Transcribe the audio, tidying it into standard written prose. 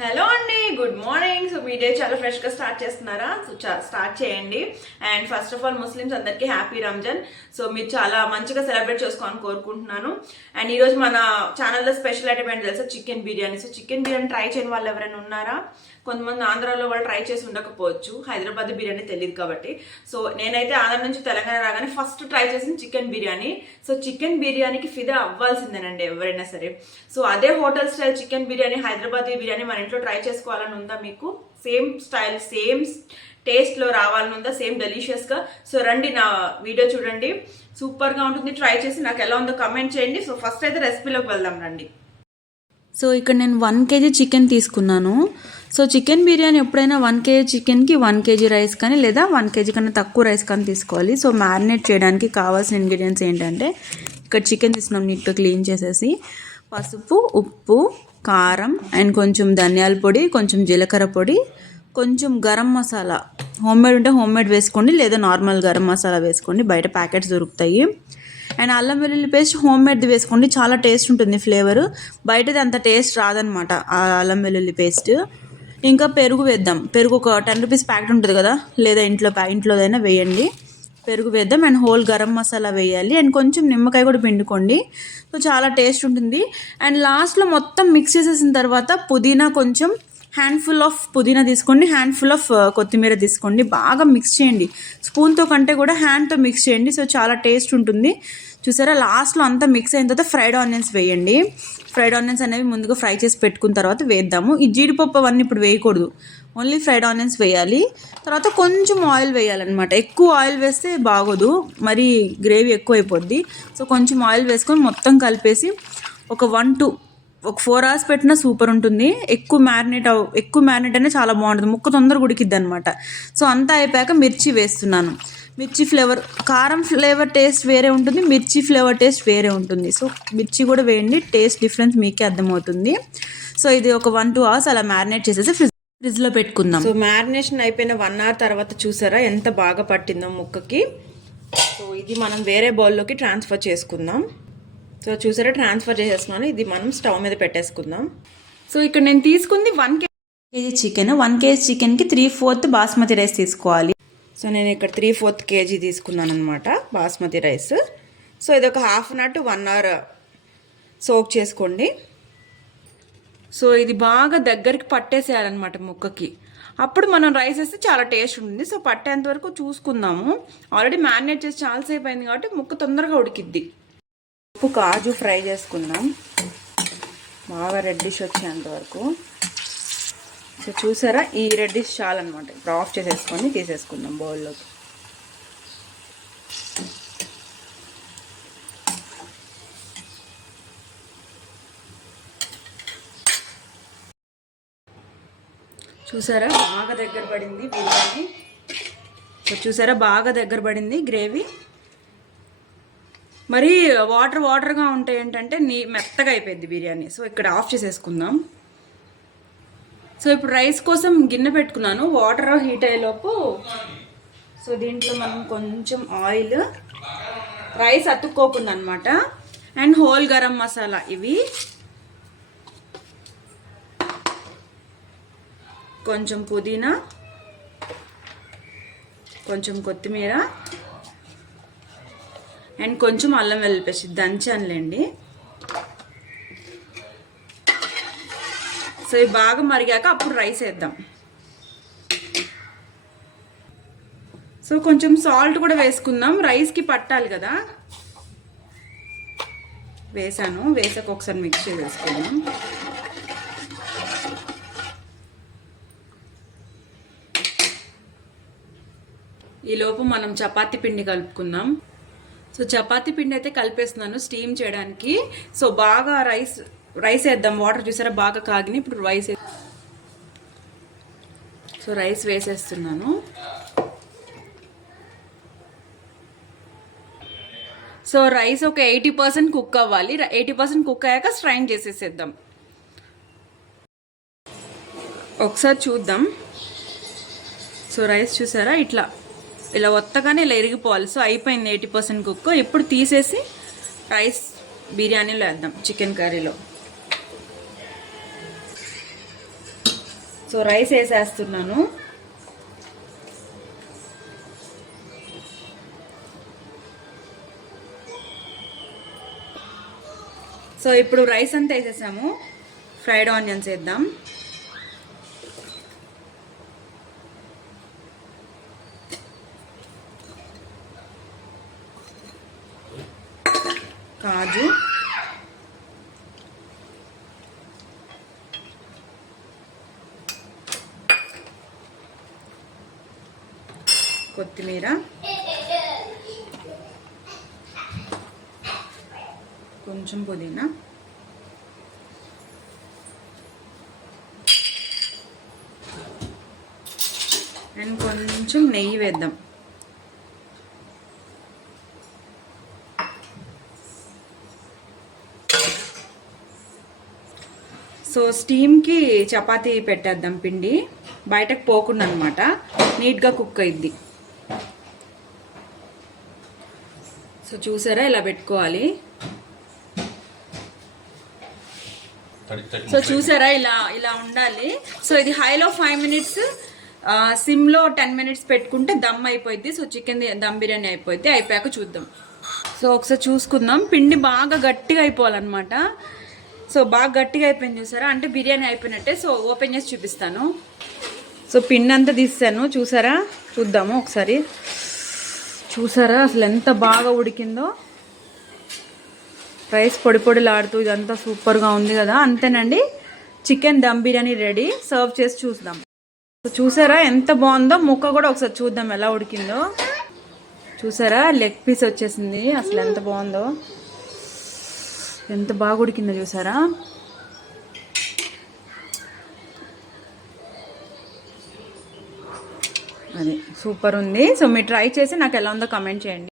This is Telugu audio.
హలో అండి, గుడ్ మార్నింగ్. సో మీ డే చాలా ఫ్రెష్గా స్టార్ట్ చేస్తున్నారా? సో స్టార్ట్ చేయండి. And first of all Muslims అందరికీ హ్యాపీ రంజాన్. సో మీరు చాలా మంచిగా సెలబ్రేట్ చేసుకోవాలని కోరుకుంటున్నాను. అండ్ ఈరోజు మన ఛానల్లో స్పెషల్ ఐటమ్ ఏంటి తెలుసా? Chicken biryani. So chicken biryani try చేయని వాళ్ళు ఎవరైనా ఉన్నారా? కొంతమంది ఆంధ్రాలో వాళ్ళు ట్రై చేసి ఉండకపోవచ్చు, హైదరాబాద్ బిర్యానీ తెలియదు కాబట్టి. సో నేనైతే ఆంధ్ర నుంచి తెలంగాణ రాగానే ఫస్ట్ ట్రై చేసిన చికెన్ బిర్యానీ. సో చికెన్ బిర్యానీకి ఫిదా అవ్వాల్సిందేనండి ఎవరైనా సరే. సో అదే hotel style chicken biryani, Hyderabad biryani మన ఇంట్లో ట్రై చేసుకోవాలని ఉందా మీకు? సేమ్ స్టైల్, సేమ్ టేస్ట్లో రావాలని ఉందా? సేమ్ డెలిషియస్గా? సో రండి, నా వీడియో చూడండి, సూపర్గా ఉంటుంది. ట్రై చేసి నాకు ఎలా ఉందో కమెంట్ చేయండి. సో ఫస్ట్ అయితే రెసిపీలోకి వెళ్దాం రండి. సో ఇక్కడ నేను 1 kg చికెన్ తీసుకున్నాను. సో చికెన్ బిర్యానీ ఎప్పుడైనా 1 kg చికెన్కి 1 kg రైస్ కానీ లేదా 1 kg కన్నా తక్కువ రైస్ కానీ తీసుకోవాలి. సో మ్యారినేట్ చేయడానికి కావాల్సిన ఇంగ్రీడియంట్స్ ఏంటంటే, ఇక్కడ చికెన్ తీసుకున్నాం నీట్గా క్లీన్ చేసేసి, పసుపు, ఉప్పు, కారం అండ్ కొంచెం ధనియాల పొడి, కొంచెం జీలకర్ర పొడి, కొంచెం గరం మసాలా. హోమ్మేడ్ ఉంటే హోమ్మేడ్ వేసుకోండి, లేదా నార్మల్ గరం మసాలా వేసుకోండి, బయట ప్యాకెట్స్ దొరుకుతాయి. అండ్ అల్లం వెల్లుల్లి పేస్ట్ హోమ్మేడ్ది వేసుకోండి, చాలా టేస్ట్ ఉంటుంది ఫ్లేవర్. బయటది అంత టేస్ట్ రాదనమాట ఆ అల్లం వెల్లుల్లి పేస్ట్. ఇంకా పెరుగు వేద్దాం. పెరుగు ఒక 10 రూపీస్ ప్యాకెట్ ఉంటుంది కదా, లేదా ఇంట్లోదైనా వేయండి. పెరుగు వేద్దాం. అండ్ హోల్ గరం మసాలా వేయాలి. అండ్ కొంచెం నిమ్మకాయ కూడా పిండుకోండి. సో చాలా టేస్ట్ ఉంటుంది. అండ్ లాస్ట్లో మొత్తం మిక్స్ చేసేసిన తర్వాత పుదీనా, కొంచెం హ్యాండ్ఫుల్ ఆఫ్ పుదీనా తీసుకోండి, హ్యాండ్ఫుల్ ఆఫ్ కొత్తిమీర తీసుకోండి. బాగా మిక్స్ చేయండి, స్పూన్తో కంటే కూడా హ్యాండ్తో మిక్స్ చేయండి. సో చాలా టేస్ట్ ఉంటుంది. చూసారా, లాస్ట్లో అంతా మిక్స్ అయిన తర్వాత ఫ్రైడ్ ఆనియన్స్ వేయండి. ఫ్రైడ్ ఆనియన్స్ అనేవి ముందుగా ఫ్రై చేసి పెట్టుకున్న తర్వాత వేద్దాము. ఈ జీడిపప్పు అవన్నీ ఇప్పుడు వేయకూడదు, ఓన్లీ ఫ్రైడ్ ఆనియన్స్ వేయాలి. తర్వాత కొంచెం ఆయిల్ వేయాలన్నమాట. ఎక్కువ ఆయిల్ వేస్తే బాగోదు, మరి గ్రేవీ ఎక్కువ అయిపోద్ది. సో కొంచెం ఆయిల్ వేసుకొని మొత్తం కలిపేసి ఒక 4 hours పెట్టినా సూపర్ ఉంటుంది. ఎక్కువ మ్యారినేట్ అయినా చాలా బాగుంటుంది, ముక్క తొందరగా ఉడికిద్ది అనమాట. సో అంతా అయిపోయాక మిర్చి వేస్తున్నాను. మిర్చి ఫ్లేవర్, కారం ఫ్లేవర్ టేస్ట్ వేరే ఉంటుంది, మిర్చి ఫ్లేవర్ టేస్ట్ వేరే ఉంటుంది. సో మిర్చి కూడా వేయండి, టేస్ట్ డిఫరెన్స్ మీకే అర్థమవుతుంది. సో ఇది ఒక 1-2 hours అలా మ్యారినేట్ చేసేసి ఫ్రిడ్జ్లో పెట్టుకుందాం. సో మ్యారినేషన్ అయిపోయిన 1 hour తర్వాత చూసారా ఎంత బాగా పట్టిందో ముక్కకి. సో ఇది మనం వేరే బౌల్లోకి ట్రాన్స్ఫర్ చేసుకుందాం. సో చూసారా, ట్రాన్స్ఫర్ చేసేస్తున్నాను. ఇది మనం స్టవ్ మీద పెట్టేసుకుందాం. సో ఇక్కడ నేను తీసుకుంది 1 kg చికెన్. 1 kg చికెన్కి 3/4 బాస్మతి రైస్ తీసుకోవాలి. సో నేను ఇక్కడ 3/4 kg తీసుకున్నాను అనమాట బాస్మతి రైస్. సో ఇది ఒక 1/2 hour to 1 hour సోక్ చేసుకోండి. సో ఇది బాగా దగ్గరికి పట్టేసేయాలన్నమాట ముక్కకి. అప్పుడు మనం రైస్ వేస్తే చాలా టేస్ట్ ఉంటుంది. సో పట్టేంత వరకు చూసుకుందాము. ఆల్రెడీ మ్యారినేట్ చేసి చాలాసేపు అయింది కాబట్టి ముక్క తొందరగా ఉడికిద్ది. ఉప్పు, కాజు ఫ్రై చేసుకుందాం బాగా రెడ్డిష్ వచ్చేంత వరకు. సో చూసారా, ఈ రెడ్డిష్ చాలన్నమాట. ఇప్పుడు ఆఫ్ చేసేసుకొని తీసేసుకుందాం బౌల్లోకి. చూసారా బాగా దగ్గర పడింది బిర్యానీ. సో చూసారా బాగా దగ్గర పడింది గ్రేవీ. మరి వాటర్గా ఉంటే ఏంటంటే మెత్తగా అయిపోయింది బిర్యానీ. సో ఇక్కడ ఆఫ్ చేసేసుకుందాం. సో ఇప్పుడు రైస్ కోసం గిన్నె పెట్టుకున్నాను, వాటర్ హీట్ అయ్యేలోపు. సో దీంట్లో మనం కొంచెం ఆయిల్, రైస్ అతుక్కోకుండా అనమాట, అండ్ హోల్ గరం మసాలా ఇవి, కొంచెం పుదీనా, కొంచెం కొత్తిమీర అండ్ కొంచెం అల్లం వెల్లుల్లి పేస్ట్ దంచానులేండి. సో ఇవి బాగా మరిగాక అప్పుడు రైస్ వేద్దాం. సో కొంచెం సాల్ట్ కూడా వేసుకుందాం, రైస్కి పట్టాలి కదా. వేసాక ఒకసారి మిక్స్ చేసేసుకుందాం. ఈలోపు మనం చపాతీ పిండి కలుపుకుందాం. సో చపాతీ పిండి అయితే కలిపేస్తున్నాను స్టీమ్ చేయడానికి. సో బాగా రైస్ వేద్దాం. వాటర్ చూసారా బాగా కాగిని. ఇప్పుడు రైస్ వేసేస్తున్నాను. సో రైస్ ఒక 80% కుక్ అవ్వాలి. 80% కుక్ అయ్యాక స్ట్రైన్ చేసేసేద్దాం. ఒకసారి చూద్దాం. సో రైస్ చూసారా ఇలా ఒత్తగానే ఇలా ఇరిగిపోవాలి. సో అయిపోయింది 80% కుక్. ఇప్పుడు తీసేసి రైస్ బిర్యానీలో వేద్దాం, చికెన్ కర్రీలో. సో రైస్ వేసేస్తున్నాను. సో ఇప్పుడు రైస్ అంతా వేసేసాము. ఫ్రైడ్ ఆనియన్స్ వేద్దాం. కాజు, కొత్తిమీర, కొంచెం పుదీనా, అండ్ కొంచెం నెయ్యి వేద్దాం. సో స్టీమ్కి చపాతీ పెట్టేద్దాం పిండి, బయటకు పోకుండా అనమాట, నీట్గా కుక్ అయింది. సో చూసారా ఇలా పెట్టుకోవాలి. సో చూసారా ఇలా ఇలా ఉండాలి. సో ఇది హైలో 5 minutes, సిమ్లో 10 minutes పెట్టుకుంటే దమ్ అయిపోయింది. సో చికెన్ దమ్ బిర్యానీ అయిపోయింది. అయిపోయాక చూద్దాం. సో ఒకసారి చూసుకుందాం. పిండి బాగా గట్టిగా అయిపోవాలన్నమాట. సో బాగా గట్టిగా అయిపోయింది చూసారా, అంటే బిర్యానీ అయిపోయినట్టే. సో ఓపెన్ చేసి చూపిస్తాను. సో పిండి అంతా తీసాను చూసారా, చూద్దాము ఒకసారి. చూసారా అసలు ఎంత బాగా ఉడికిందో, రైస్ పొడి పొడిలాడుతూ ఇదంతా సూపర్గా ఉంది కదా. అంతేనండి, chicken dum biryani ready. Serve చేసి చూద్దాం. సో చూసారా ఎంత బాగుందో, ముక్క కూడా ఒకసారి చూద్దాం ఎలా ఉడికిందో. చూసారా లెగ్ పీస్ వచ్చేసింది, అసలు ఎంత బాగుందో, ఎంత బాగా ఉడికిందో చూసారా. అది సూపర్ ఉంది. సో మీరు ట్రై చేసి నాకు ఎలా ఉందో కామెంట్ చేయండి.